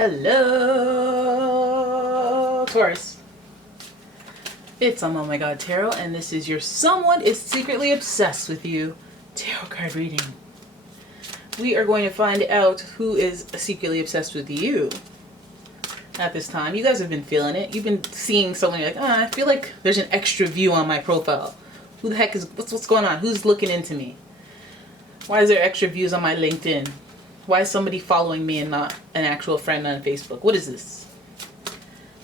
Hello, Taurus. It's umomgtarot, and this is your someone is secretly obsessed with you tarot card reading. We are going to find out who is secretly obsessed with you at this time. You guys have been feeling it. You've been seeing someone like, I feel like there's an extra view on my profile. Who the heck is, what's going on? Who's looking into me? Why is there extra views on my LinkedIn? Why is somebody following me and not an actual friend on Facebook? What is this?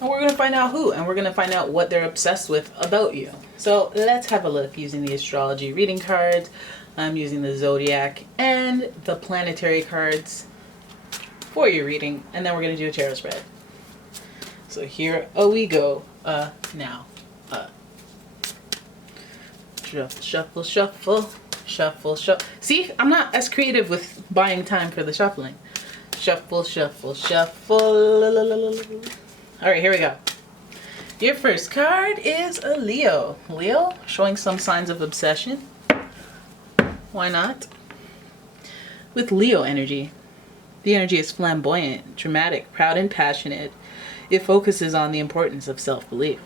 And we're going to find out who, and we're going to find out what they're obsessed with about you. So let's have a look using the astrology reading cards. I'm using the zodiac and the planetary cards for your reading, and then we're going to do a tarot spread. So here we go. Now. Shuffle, shuffle. Shuffle, shuffle. See, I'm not as creative with buying time for the shuffling. Shuffle, shuffle, shuffle. All right, here we go. Your first card is a Leo. Leo, showing some signs of obsession. Why not? With Leo energy, the energy is flamboyant, dramatic, proud, and passionate. It focuses on the importance of self-belief.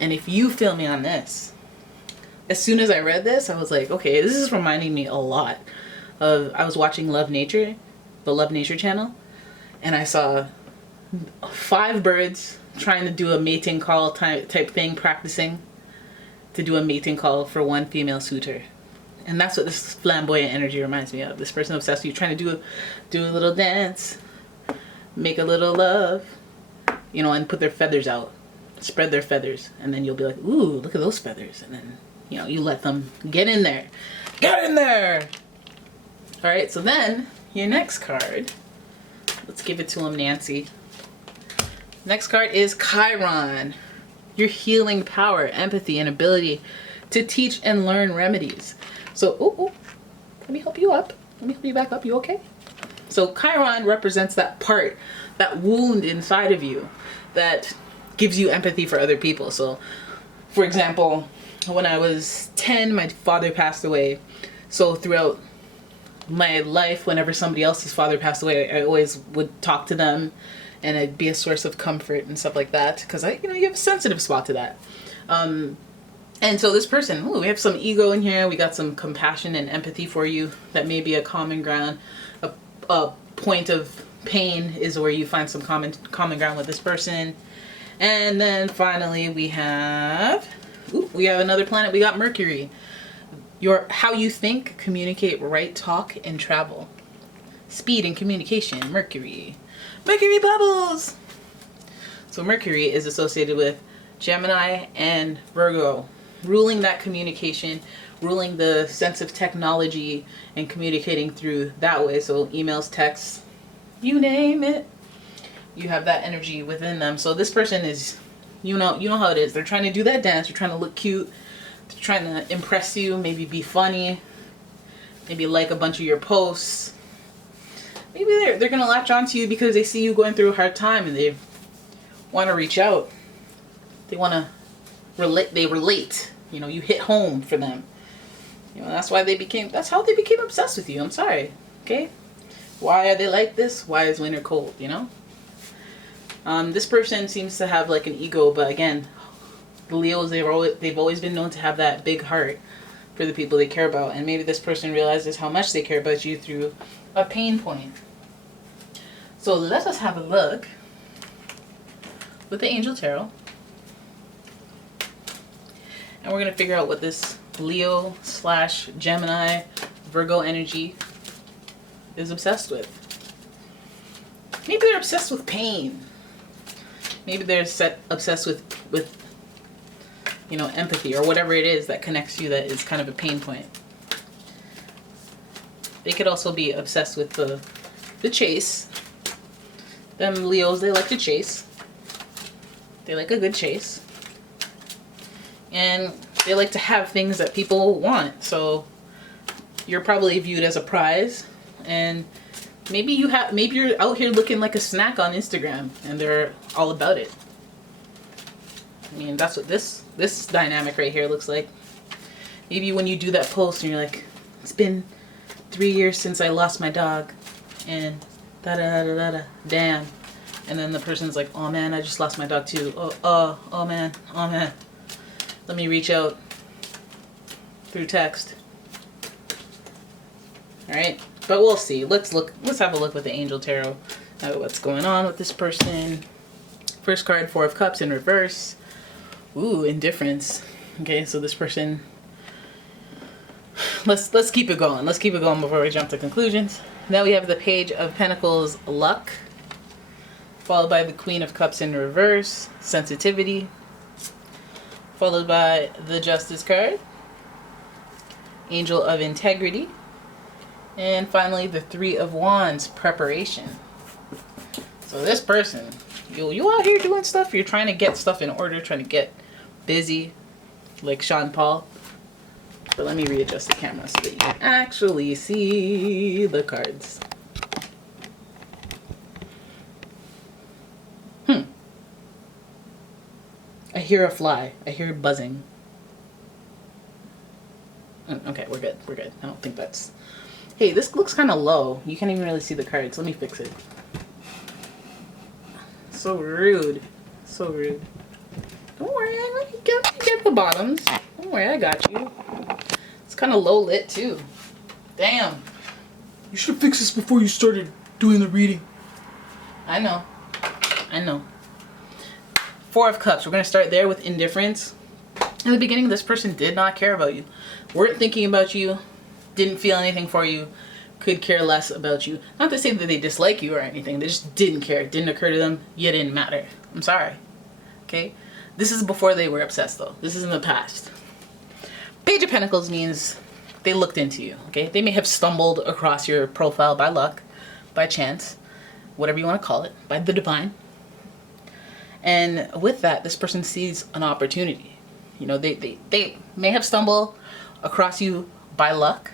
And if you feel me on this, as soon as I read this, I was like, okay, this is reminding me a lot of, I was watching Love Nature, the Love Nature channel, and I saw 5 birds trying to do a mating call type thing, practicing to do a mating call for one female suitor. And that's what this flamboyant energy reminds me of. This person obsessed with you, trying to do a little dance, make a little love, you know, and put their feathers out, spread their feathers, and then you'll be like, ooh, look at those feathers, and then, you know, you let them get in there. Get in there! All right, so then your next card, let's give it to him, Nancy. Next card is Chiron. Your healing power, empathy, and ability to teach and learn remedies. So, let me help you up. Let me help you back up. You okay? So Chiron represents that part, that wound inside of you that gives you empathy for other people. So, for example, when I was 10, my father passed away. So throughout my life, whenever somebody else's father passed away, I always would talk to them, and it'd be a source of comfort and stuff like that, because you have a sensitive spot to that. And so this person, we have some ego in here. We got some compassion and empathy for you. That may be a common ground. A point of pain is where you find some common ground with this person. And then finally we have another planet. We got Mercury. How you think, communicate, write, talk, and travel. Speed and communication, Mercury. Mercury bubbles! So Mercury is associated with Gemini and Virgo, ruling that communication, ruling the sense of technology and communicating through that way. So emails, texts, you name it. You have that energy within them. So this person is, you know how it is. They're trying to do that dance. They're trying to look cute. They're trying to impress you. Maybe be funny. Maybe like a bunch of your posts. Maybe they're gonna latch onto you because they see you going through a hard time and they want to reach out. They want to relate. They relate. You hit home for them. That's how they became obsessed with you. I'm sorry. Okay. Why are they like this? Why is winter cold? This person seems to have like an ego, but again, the Leos, they've always been known to have that big heart for the people they care about, and maybe this person realizes how much they care about you through a pain point. So let us have a look with the Angel Tarot, and we're gonna figure out what this Leo / Gemini Virgo energy is obsessed with. Maybe they're obsessed with pain. Maybe they're obsessed with empathy or whatever it is that connects you that is kind of a pain point. They could also be obsessed with the chase. Them Leos, they like to chase. They like a good chase. And they like to have things that people want. So you're probably viewed as a prize, and maybe you're out here looking like a snack on Instagram, and they're all about it. I mean, that's what this dynamic right here looks like. Maybe when you do that post and you're like, it's been 3 years since I lost my dog, and da da da da da. Damn, And then the person's like, oh man, I just lost my dog too. Oh man, oh man. Let me reach out through text. All right, but we'll see. Let's have a look with the Angel Tarot at what's going on with this person. First card, Four of Cups in reverse. Ooh, indifference. Okay, so this person, let's keep it going. Let's keep it going before we jump to conclusions. Now we have the Page of Pentacles, luck, followed by the Queen of Cups in reverse, sensitivity, followed by the Justice card, Angel of Integrity, and finally the Three of Wands, preparation. So this person, you out here doing stuff, you're trying to get stuff in order, trying to get busy, like Sean Paul. But let me readjust the camera so that you can actually see the cards. I hear a fly. I hear buzzing. Okay, we're good. We're good. I don't think that's... Hey, this looks kind of low. You can't even really see the cards. Let me fix it. So rude. So rude. Don't worry. Let me get the bottoms. Don't worry. I got you. It's kind of low lit, too. Damn. You should fix this before you started doing the reading. I know. I know. Four of Cups. We're going to start there with indifference. In the beginning, this person did not care about you. Weren't thinking about you. Didn't feel anything for you. Could care less about you. Not to say that they dislike you or anything. They just didn't care. It didn't occur to them. You didn't matter. I'm sorry. Okay? This is before they were obsessed, though. This is in the past. Page of Pentacles means they looked into you. Okay? They may have stumbled across your profile by luck, by chance, whatever you want to call it, by the divine. And with that, this person sees an opportunity. You know, they may have stumbled across you by luck,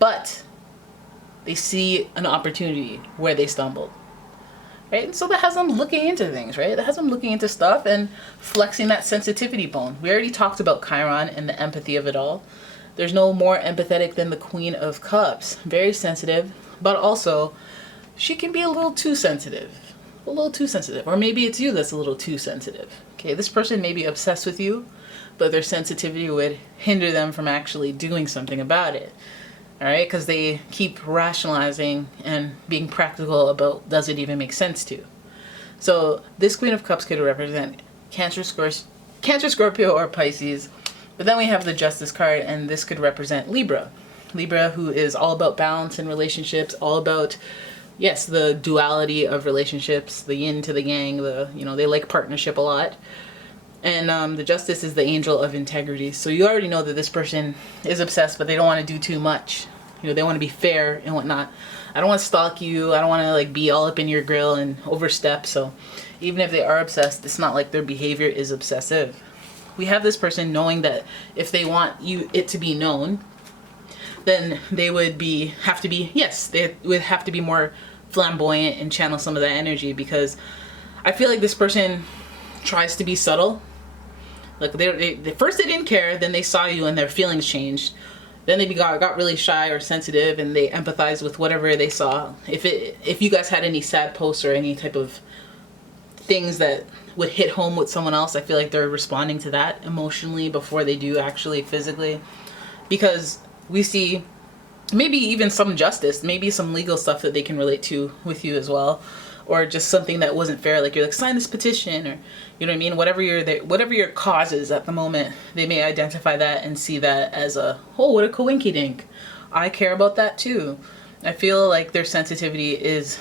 but they see an opportunity where they stumbled. Right? And so that has them looking into things, right? That has them looking into stuff and flexing that sensitivity bone. We already talked about Chiron and the empathy of it all. There's no more empathetic than the Queen of Cups. Very sensitive, but also she can be a little too sensitive. A little too sensitive. Or maybe it's you that's a little too sensitive. Okay, this person may be obsessed with you, but their sensitivity would hinder them from actually doing something about it. All right, because they keep rationalizing and being practical about, does it even make sense to? So this Queen of Cups could represent Cancer, Scorpio, or Pisces. But then we have the Justice card, and this could represent Libra. Libra, who is all about balance in relationships, all about, yes, the duality of relationships, the yin to the yang, they like partnership a lot. And the Justice is the Angel of Integrity. So you already know that this person is obsessed, but they don't want to do too much. You know, they want to be fair and whatnot. I don't want to stalk you. I don't want to like be all up in your grill and overstep. So even if they are obsessed, it's not like their behavior is obsessive. We have this person knowing that if they want it to be known, then they would have to be more flamboyant and channel some of that energy, because I feel like this person tries to be subtle. Like they first they didn't care, then they saw you and their feelings changed. Then they got really shy or sensitive, and they empathized with whatever they saw. If you guys had any sad posts or any type of things that would hit home with someone else, I feel like they're responding to that emotionally before they do actually physically. Because we see maybe even some justice, maybe some legal stuff that they can relate to with you as well. Or just something that wasn't fair, like you're like, sign this petition, or you know what I mean, whatever your cause is at the moment, they may identify that and see that as what a coinky dink. I care about that too. I feel like their sensitivity is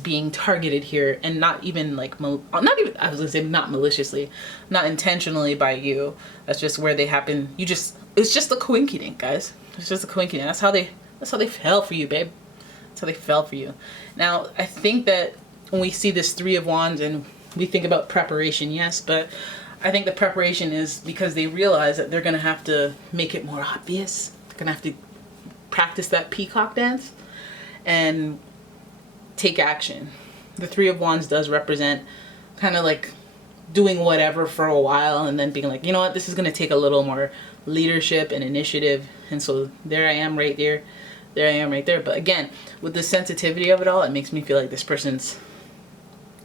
being targeted here, and not even I was gonna say not maliciously, not intentionally by you. That's just where they happen. It's just a coinky dink, guys. It's just a coinky dink. That's how they fell for you, babe. That's how they fell for you. Now, I think that when we see this Three of Wands and we think about preparation, yes, but I think the preparation is because they realize that they're going to have to make it more obvious. They're going to have to practice that peacock dance and take action. The Three of Wands does represent kind of like doing whatever for a while and then being like, you know what, this is going to take a little more leadership and initiative. And so there I am right there. There I am right there. But again, with the sensitivity of it all, it makes me feel like this person's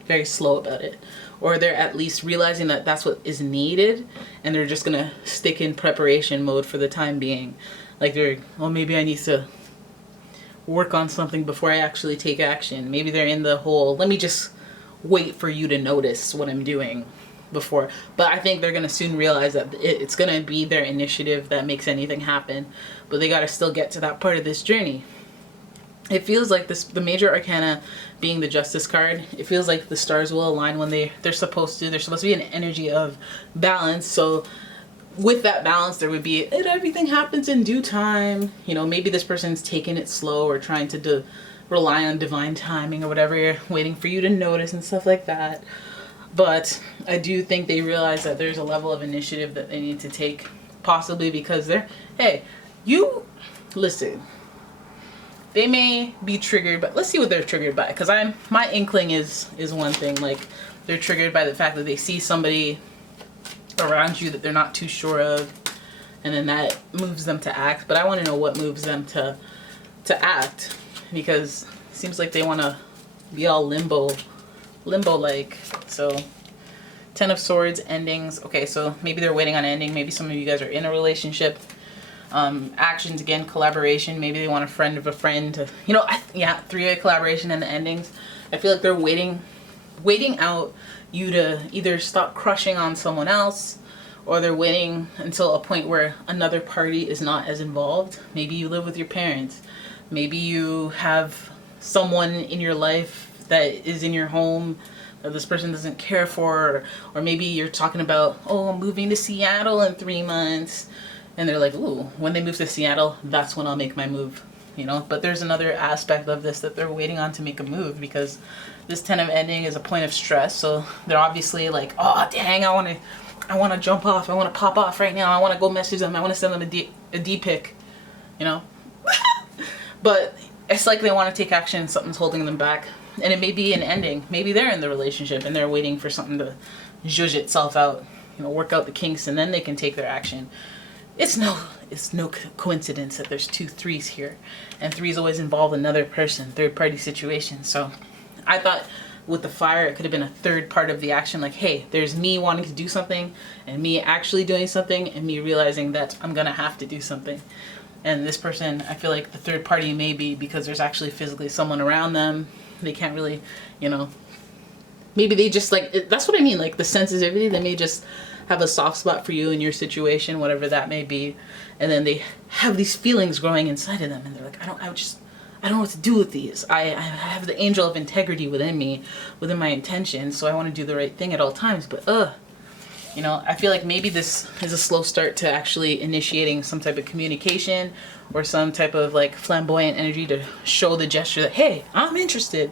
very slow about it, or they're at least realizing that that's what is needed, and they're just gonna stick in preparation mode for the time being. Like they're, well, maybe I need to work on something before I actually take action. Maybe they're in the whole, let me just wait for you to notice what I'm doing before. But I think they're going to soon realize that it's going to be their initiative that makes anything happen. But they got to still get to that part of this journey. It feels like this, the major arcana being the Justice card, it feels like the stars will align when they're supposed to. There's supposed to be an energy of balance. So with that balance, there would be, everything happens in due time. You know, maybe this person's taking it slow or trying to rely on divine timing or whatever, waiting for you to notice and stuff like that. But I do think they realize that there's a level of initiative that they need to take, possibly because hey, you, listen, they may be triggered, but let's see what they're triggered by. Because my inkling is one thing, like they're triggered by the fact that they see somebody around you that they're not too sure of, and then that moves them to act. But I want to know what moves them to act, because it seems like they want to be all limbo like. So 10 of Swords, endings. Okay, so maybe they're waiting on ending. Maybe some of you guys are in a relationship. Actions, again, collaboration. Maybe they want a friend of a friend to, you know, yeah, 3-way collaboration and the endings. I feel like they're waiting out you to either stop crushing on someone else, or they're waiting until a point where another party is not as involved. Maybe you live with your parents. Maybe you have someone in your life that is in your home that this person doesn't care for, or maybe you're talking about, oh, I'm moving to Seattle in 3 months, and they're like, ooh, when they move to Seattle, that's when I'll make my move, you know. But there's another aspect of this that they're waiting on to make a move, because this 10 of ending is a point of stress. So they're obviously like, oh dang, I want to jump off, I want to pop off right now, I want to go message them, I want to send them a D pic, you know. But it's like they want to take action, something's holding them back. And it may be an ending. Maybe they're in the relationship and they're waiting for something to zhuzh itself out, you know, work out the kinks, and then they can take their action. It's no coincidence that there's 2 3s here, and 3s always involve another person, third party situation. So I thought with the fire, it could have been a third part of the action. Like, hey, there's me wanting to do something, and me actually doing something, and me realizing that I'm gonna have to do something. And this person, I feel like the third party may be because there's actually physically someone around them. They can't really, you know, maybe they just like, that's what I mean, like the sensitivity, they may just have a soft spot for you in your situation, whatever that may be. And then they have these feelings growing inside of them, and they're like, I don't know what to do with these. I have the angel of integrity within me, within my intentions, so I want to do the right thing at all times. But you know, I feel like maybe this is a slow start to actually initiating some type of communication, or some type of like flamboyant energy to show the gesture that, hey, I'm interested.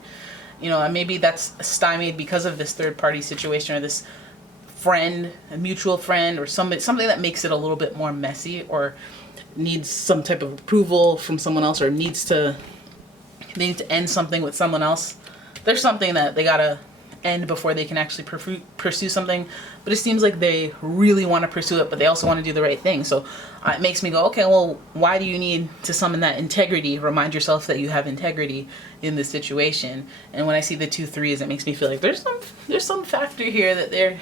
You know, and maybe that's stymied because of this third party situation, or this friend, a mutual friend, or something that makes it a little bit more messy, or needs some type of approval from someone else, or they need to end something with someone else. There's something that they gotta end before they can actually pursue something. But it seems like they really want to pursue it, but they also want to do the right thing. So it makes me go, okay, well, why do you need to summon that integrity? Remind yourself that you have integrity in this situation. And when I see the 2 3s, it makes me feel like there's some factor here that they're,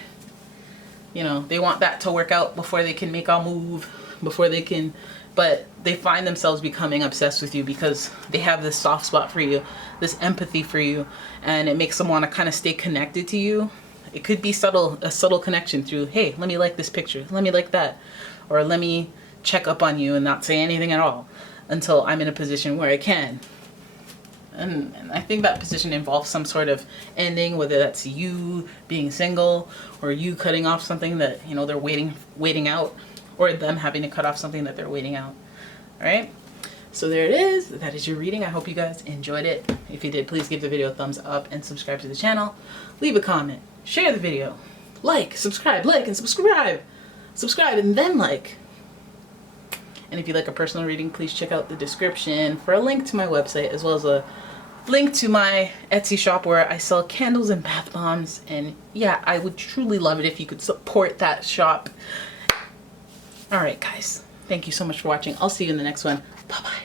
you know, they want that to work out before they can make a move, before they can, but they find themselves becoming obsessed with you because they have this soft spot for you, this empathy for you, and it makes them want to kind of stay connected to you. It could be a subtle connection through, hey, let me like this picture, let me like that, or let me check up on you and not say anything at all until I'm in a position where I can. And I think that position involves some sort of ending, whether that's you being single, or you cutting off something that, you know, they're waiting out, or them having to cut off something that they're waiting out. All right, so there it is. That is your reading. I hope you guys enjoyed it. If you did, please give the video a thumbs up and subscribe to the channel. Leave a comment, share the video, subscribe, and subscribe, and then like. And if you'd like a personal reading, please check out the description for a link to my website, as well as a link to my Etsy shop where I sell candles and bath bombs. And yeah, I would truly love it if you could support that shop. All right, guys, thank you so much for watching. I'll see you in the next one. Bye-bye.